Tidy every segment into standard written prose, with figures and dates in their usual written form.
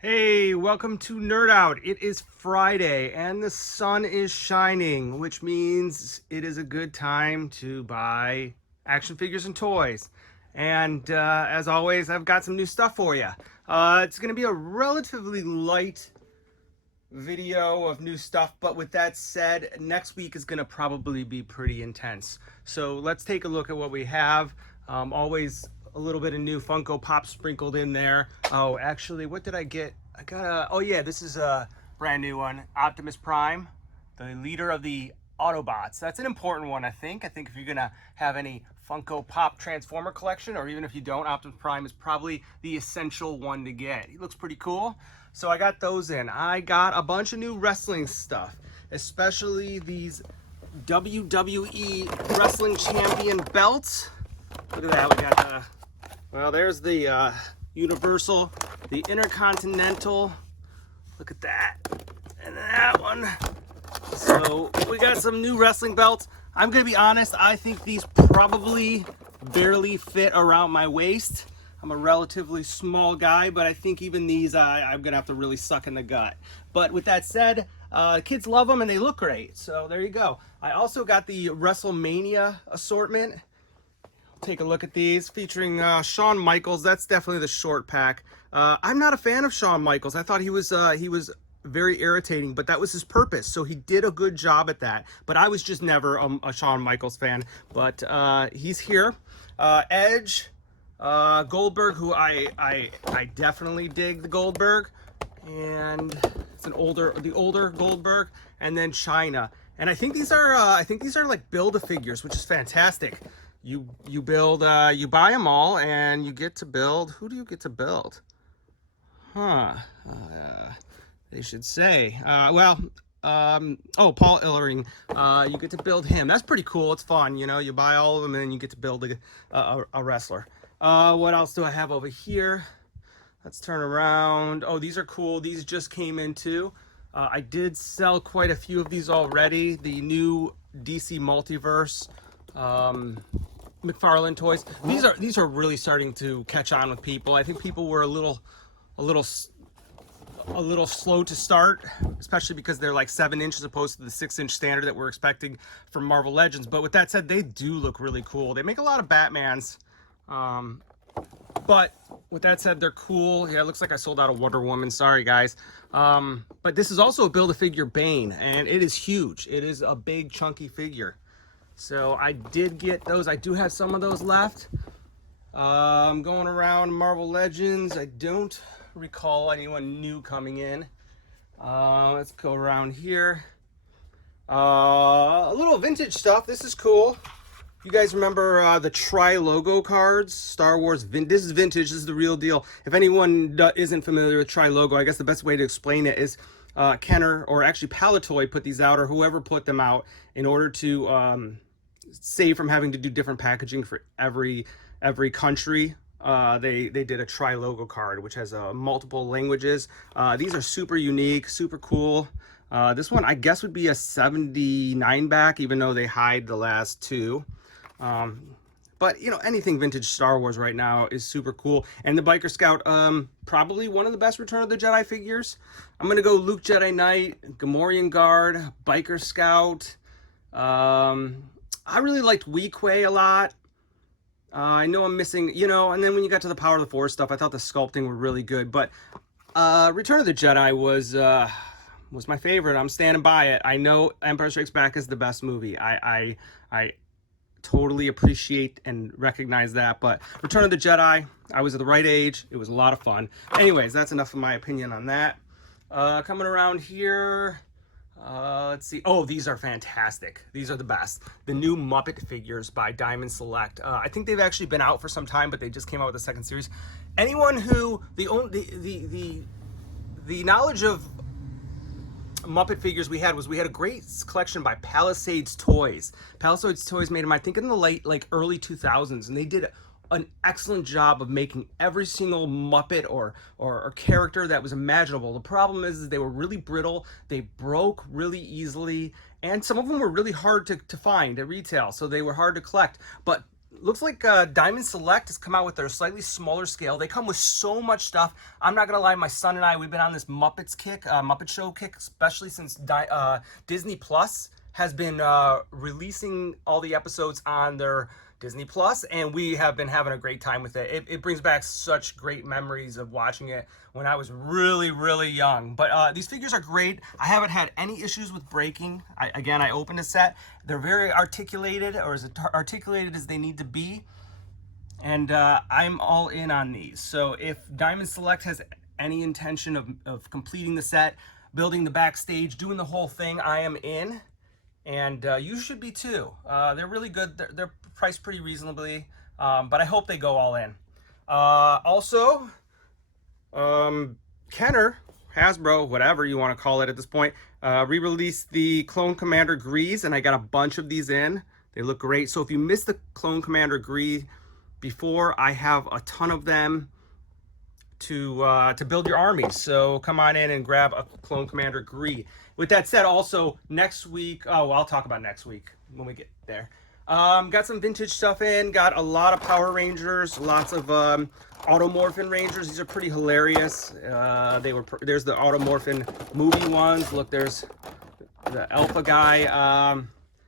Hey, welcome to Nerd Out. It is Friday and the sun is shining, which means it is a good time to buy action figures and toys. And as always, I've got some new stuff for you. It's going to be a relatively light video of new stuff, but with that said, next week is going to probably be pretty intense. So let's take a look at what we have. Always a little bit of new Funko Pop sprinkled in there. Oh, actually, what did I get? I got a, oh yeah, this is a brand new one. Optimus Prime, the leader of the Autobots. That's an important one, I think. I think if you're gonna have any Funko Pop Transformer collection, or even if you don't, Optimus Prime is probably the essential one to get. He looks pretty cool. So I got those in. I got a bunch of new wrestling stuff, especially these WWE Wrestling Champion belts. Look at that. We got the, well, there's the Universal, the Intercontinental. Look at that. And that one. So we got some new wrestling belts. I'm going to be honest, I think these probably barely fit around my waist. I'm a relatively small guy, but I think even these I'm going to have to really suck in the gut. But with that said, kids love them and they look great. So there you go. I also got the WrestleMania assortment. Take a look at these featuring Shawn Michaels. That's definitely the short pack. I'm not a fan of Shawn Michaels. I thought he was very irritating, but that was his purpose. So he did a good job at that. But I was just never a Shawn Michaels fan. But he's here. Edge, Goldberg, who I definitely dig the Goldberg, and it's the older Goldberg, and then China. And I think these are like Build-A-Figures, which is fantastic. You build, you buy them all, and you get to build. Who do you get to build? They should say. Oh, Paul Ellering. You get to build him. That's pretty cool. It's fun. You know, you buy all of them, and then you get to build a wrestler. What else do I have over here? Let's turn around. Oh, these are cool. These just came in too. I did sell quite a few of these already. The new DC Multiverse. McFarlane toys. These are really starting to catch on with people. I think people were a little slow to start, especially because they're like 7 inches opposed to the 6-inch standard that we're expecting from Marvel Legends. But with that said, they do look really cool. They make a lot of Batmans, but with that said, they're cool. Yeah, it looks like I sold out of Wonder Woman. Sorry, guys. But this is also a Build-A-Figure Bane, and it is huge. It is a big, chunky figure. So I did get those. I do have some of those left. I'm going around Marvel Legends. I don't recall anyone new coming in. Let's go around here. A little vintage stuff. This is cool. You guys remember the Tri-Logo cards? Star Wars. This is vintage. This is the real deal. If anyone isn't familiar with Tri-Logo, I guess the best way to explain it is Kenner, or actually Palitoy, put these out, or whoever put them out, in order to save from having to do different packaging for every country. They did a Tri-Logo card, which has multiple languages. These are super unique, super cool. This one, I guess, would be a 79 back, even though they hide the last two. But, you know, anything vintage Star Wars right now is super cool. And the Biker Scout, probably one of the best Return of the Jedi figures. I'm going to go Luke Jedi Knight, Gamorrean Guard, Biker Scout. I really liked Weequay a lot. I know I'm missing, you know, and then when you got to the Power of the Force stuff, I thought the sculpting were really good. But Return of the Jedi was my favorite. I'm standing by it. I know Empire Strikes Back is the best movie. I totally appreciate and recognize that. But Return of the Jedi, I was at the right age. It was a lot of fun. Anyways, that's enough of my opinion on that. Coming around here... let's see. Oh, these are fantastic. These are the best. The new Muppet figures by Diamond Select. I think they've actually been out for some time, but they just came out with the second series. Anyone who the knowledge of Muppet figures we had a great collection by Palisades Toys. Palisades Toys made them, I think, in the early 2000s, and they did an excellent job of making every single Muppet or character that was imaginable. The problem is they were really brittle, they broke really easily, and some of them were really hard to find at retail, so they were hard to collect. But looks like Diamond Select has come out with their slightly smaller scale. They come with so much stuff. I'm not gonna lie, my son and I, we've been on this Muppets kick, Muppet Show kick, especially since Disney Plus has been releasing all the episodes on their Disney Plus, and we have been having a great time with it. It brings back such great memories of watching it when I was really, really young. But these figures are great. I haven't had any issues with breaking. I opened a set. They're very articulated, or as articulated as they need to be. And I'm all in on these. So if Diamond Select has any intention of completing the set, building the backstage, doing the whole thing, I am in. And you should be too. They're really good. They're priced pretty reasonably, but I hope they go all in. Also, Kenner, Hasbro, whatever you want to call it at this point, re-released the Clone Commander Grease, and I got a bunch of these in. They look great. So if you missed the Clone Commander Grease before, I have a ton of them to build your armies. So come on in and grab a Clone Commander Grease. With that said, also next week, well, I'll talk about next week when we get there. Got some vintage stuff in, got a lot of Power Rangers, lots of Auto-Morphin Rangers. These are pretty hilarious. There's the Auto-Morphin movie ones. Look, there's the Alpha guy.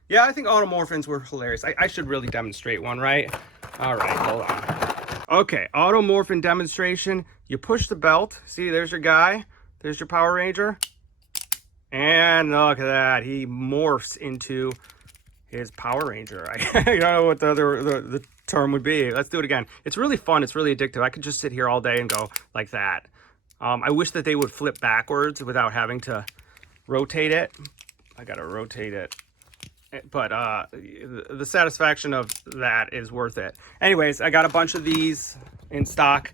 Yeah, I think Auto-Morphins were hilarious. I should really demonstrate one, right? All right, hold on. Okay, Auto-Morphin demonstration. You push the belt. See, there's your guy. There's your Power Ranger. And look at that, he morphs into his Power Ranger. I don't know what the term would be. Let's do it again. It's really fun. It's really addictive. I could just sit here all day and go like that. I wish that they would flip backwards without having to rotate it. I gotta rotate it. But the satisfaction of that is worth it. Anyways, I got a bunch of these in stock.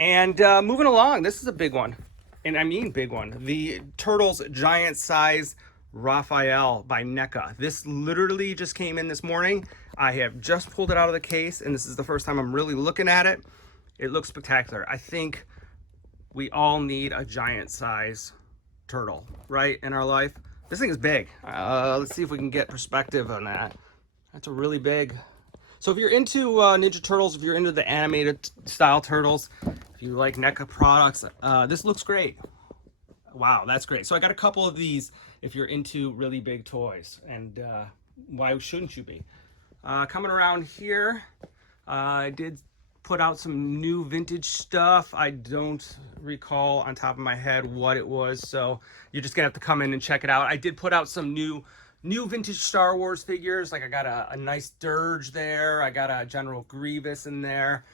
And moving along, this is a big one. And I mean big one. The Turtles Giant Size Raphael by NECA. This literally just came in this morning. I have just pulled it out of the case, and this is the first time I'm really looking at it. It looks spectacular. I think we all need a giant size turtle, right, in our life. This thing is big. Let's see if we can get perspective on that. That's a really big. So if you're into Ninja Turtles, if you're into the animated style turtles, if you like NECA products, this looks great. Wow, that's great. So I got a couple of these if you're into really big toys, and why shouldn't you be? Coming around here, I did put out some new vintage stuff. I don't recall on top of my head what it was, so you're just gonna have to come in and check it out. I did put out some new vintage Star Wars figures. Like I got a nice Dirge there. I got a General Grievous in there.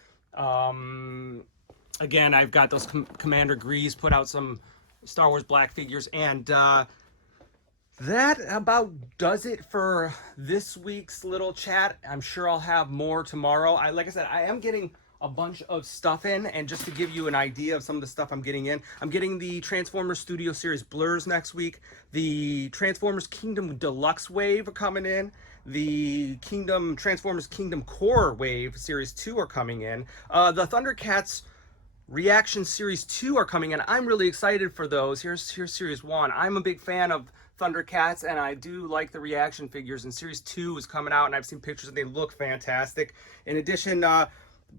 Again, I've got those Commander Grease, put out some Star Wars Black figures, and that about does it for this week's little chat. I'm sure I'll have more tomorrow. Like I said, I am getting a bunch of stuff in, and just to give you an idea of some of the stuff I'm getting in, I'm getting the Transformers Studio Series Blurs next week. The Transformers Kingdom Deluxe Wave are coming in. The Transformers Kingdom Core Wave Series 2 are coming in. The Thundercats Reaction Series 2 are coming in. I'm really excited for those. Here's Series 1. I'm a big fan of Thundercats, and I do like the reaction figures, and Series 2 is coming out, and I've seen pictures and they look fantastic. In addition,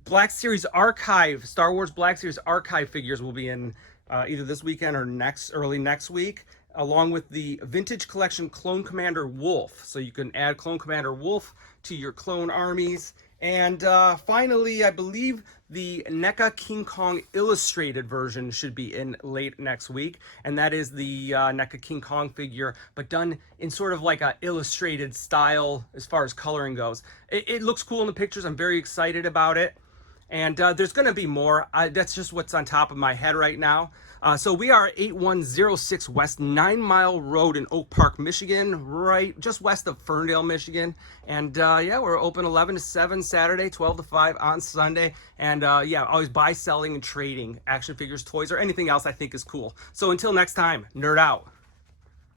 Black Series Archive, Star Wars Black Series Archive figures will be in either this weekend or early next week, along with the Vintage Collection Clone Commander Wolf. So you can add Clone Commander Wolf to your clone armies. And finally, I believe the NECA King Kong Illustrated version should be in late next week. And that is the NECA King Kong figure, but done in sort of like a illustrated style as far as coloring goes. It looks cool in the pictures. I'm very excited about it. And there's going to be more. That's just what's on top of my head right now. So we are 8106 West 9 Mile Road in Oak Park, Michigan, right just west of Ferndale, Michigan. And yeah, we're open 11 to 7 Saturday, 12 to 5 on Sunday. And yeah, always buy, selling, and trading action figures, toys, or anything else I think is cool. So until next time, nerd out.